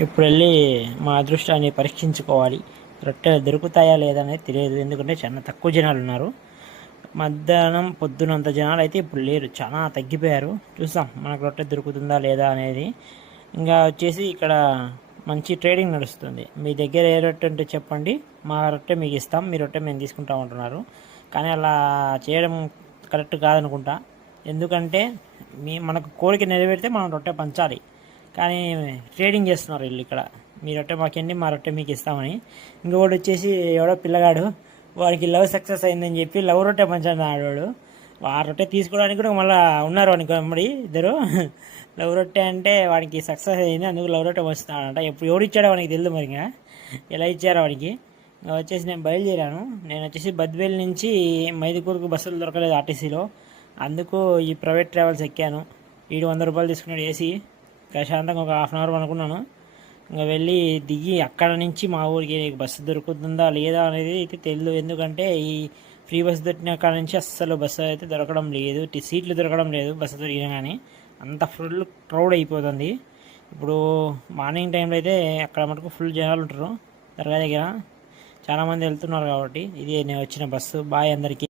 ఇప్పుడు వెళ్ళి మా అదృష్టాన్ని పరీక్షించుకోవాలి. రొట్టెలు దొరుకుతాయా లేదా అనేది తెలియదు, ఎందుకంటే చాలా తక్కువ జనాలు ఉన్నారు. మధ్యాహ్నం పొద్దునంత జనాలు అయితే ఇప్పుడు లేరు, చాలా తగ్గిపోయారు. చూస్తాం మనకు రొట్టె దొరుకుతుందా లేదా అనేది. ఇంకా వచ్చేసి ఇక్కడ మంచి ట్రేడింగ్ నడుస్తుంది. మీ దగ్గర ఏ రొట్టె ఉంటే చెప్పండి, మా రొట్టె మీకు ఇస్తాం, మీ రొట్టె మేము తీసుకుంటాం అంటున్నారు. కానీ అలా చేయడం కరెక్ట్ కాదనుకుంటా. ఎందుకంటే మనకు కోరిక నెరవేరితే మనం రొట్టె పంచాలి. కానీ ట్రేడింగ్ చేస్తున్నారు వీళ్ళు ఇక్కడ. మీ రొట్టె మాకండి, మా రొట్టె మీకు ఇస్తామని. ఇంకొకటి వచ్చేసి ఎవడో పిల్లగాడు, వాడికి లవ్ సక్సెస్ అయిందని చెప్పి లవ్ రొట్టె పంచాడు ఆడవాడు. ఆ రొట్టె తీసుకోవడానికి కూడా మళ్ళీ ఉన్నారు వానికి వెంబడి ఇద్దరు. లవ్ రొట్టె అంటే వాడికి సక్సెస్ అయింది, అందుకు లవ్ రొట్టె పంచుతాడంట. ఎప్పుడు ఎవడు ఇచ్చాడో వానికి తెలియదు మరి, ఇంకా ఎలా ఇచ్చారో వాడికి. ఇంకా వచ్చేసి నేను బయలుదేరాను. నేను వచ్చేసి బద్వేల్ నుంచి మైదుకూరుకు బస్సులు దొరకలేదు ఆర్టీసీలో, అందుకు ఈ ప్రైవేట్ ట్రావెల్స్ ఎక్కాను. వీడు 100 రూపాయలు తీసుకున్నాడు ఏసీ. ప్రశాంతంగా ఒక హాఫ్ అన్ అవర్ అనుకున్నాను. ఇంకా వెళ్ళి దిగి అక్కడ నుంచి మా ఊరికి బస్సు దొరుకుతుందా లేదా అనేది అయితే తెలియదు. ఎందుకంటే ఈ ఫ్రీ బస్సు దొరికిన కాడ నుంచి అస్సలు బస్సు అయితే దొరకడం లేదు, సీట్లు దొరకడం లేదు. బస్సు దొరికినా కానీ అంత ఫుల్ క్రౌడ్ అయిపోతుంది. ఇప్పుడు మార్నింగ్ టైంలో అయితే అక్కడ మటుకు ఫుల్ జనాలు ఉంటారు దర్గా దగ్గర, చాలామంది వెళ్తున్నారు. కాబట్టి ఇది నేను వచ్చిన బస్సు. బాయ్ అందరికీ.